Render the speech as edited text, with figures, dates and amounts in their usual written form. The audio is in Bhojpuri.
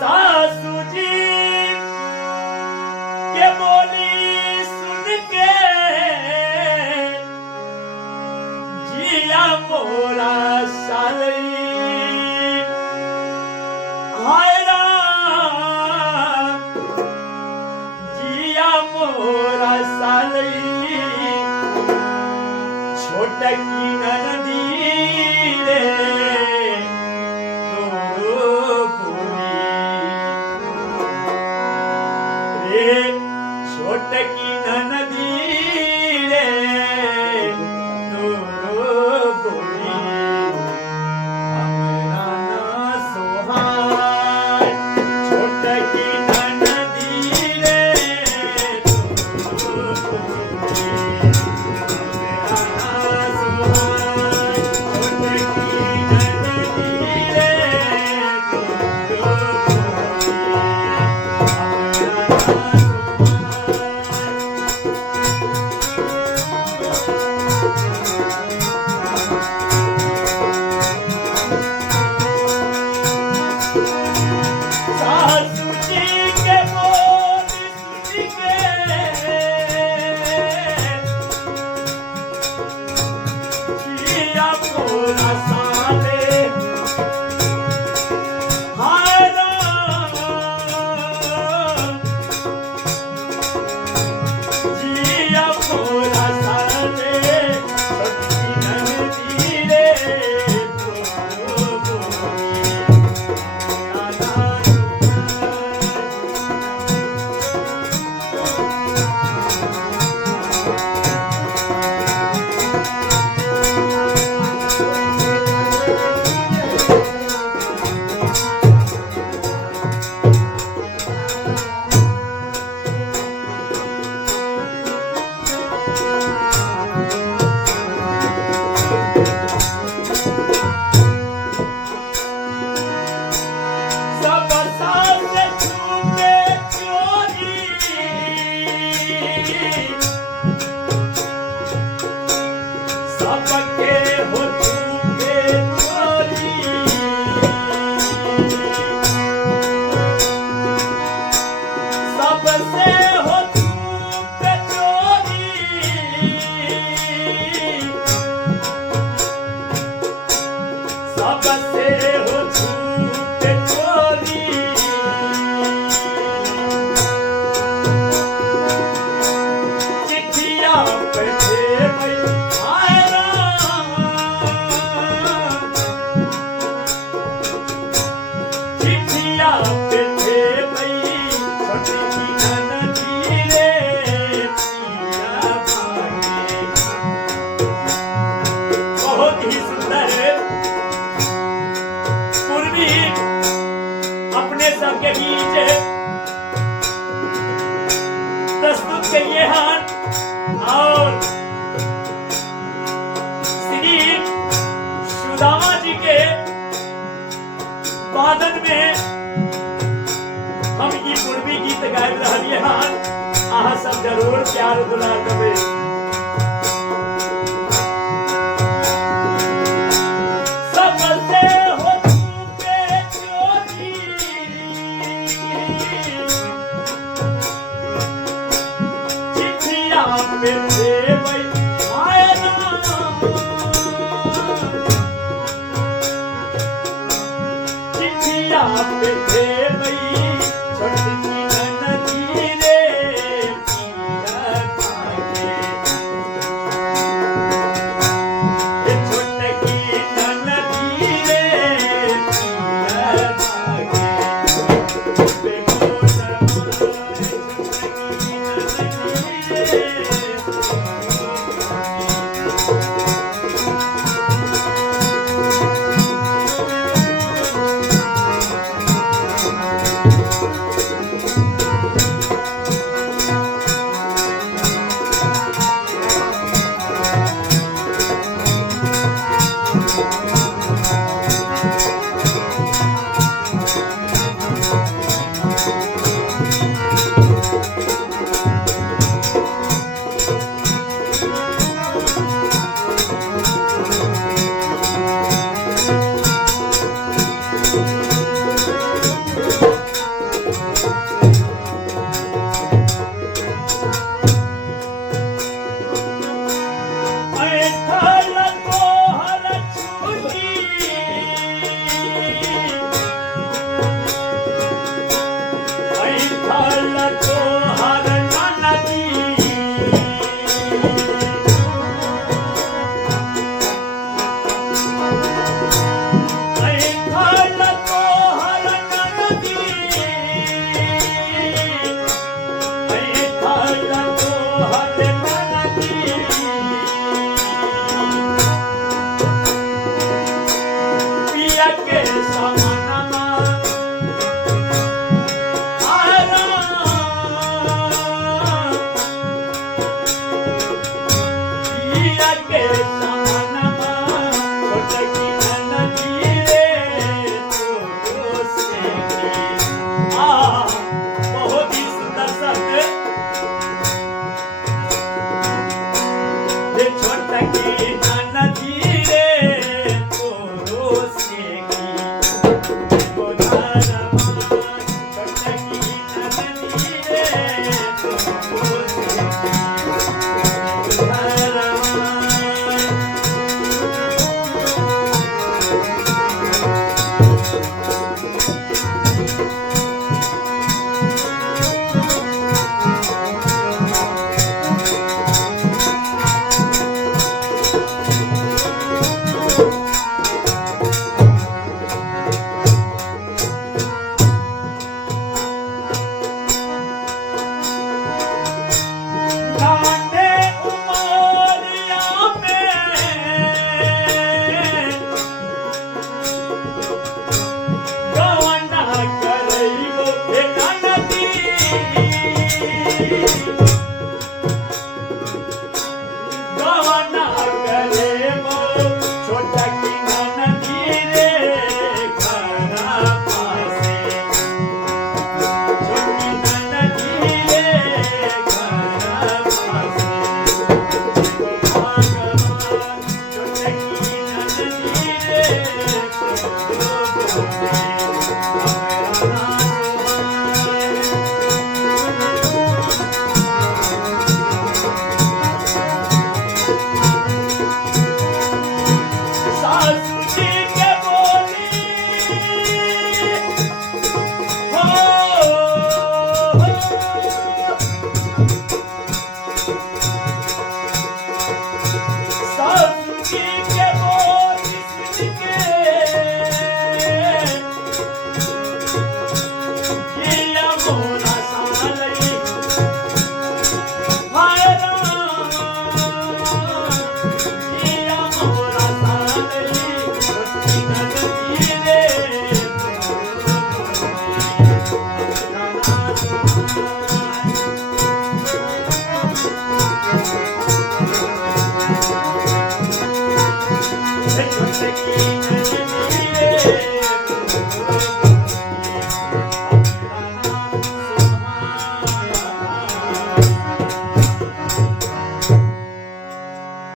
सासू जी के बोली सुन के जिया मोरा सालई हाय राम जिया मोरा सालई छोटकी नदी रे छोटकी नदी रे तोरो गोरी हमरा ना सोहाय छोटकी नदी रे तोरो गोरी हमरा ना सोहाय छोटकी नदी रे तोरो गोरी हमरा ना सासू जी के बोली सुन के जिया मोरा साले हाय राम जिया मोरा साले छोटकी नदी रे तोरो गोरी सब साथ छूटे चोरी सबके हो छूटे चोरी सबसे हो छूटे चोरी सबसे हो छूटे चोरी चिट्ठिया पे भेजै हाय राम चिट्ठिया पे भेजै छोटकी नदी रे पिया भागे बहुत ही सुंदर पूर्वी अपने सबके बीच प्रस्तुत करिए हाथ और श्री सुदामा जी के वादन में हम ये पूर्वी गीत गाय रहिए हाथ आहा सब जरूर प्यार दुलार देवे सबसे हो छूटे चोरी चिट्ठिया पे भेजै हाय राम चिट्ठिया पे भेजै छोटकी नदी रे पिया भागे Thank you.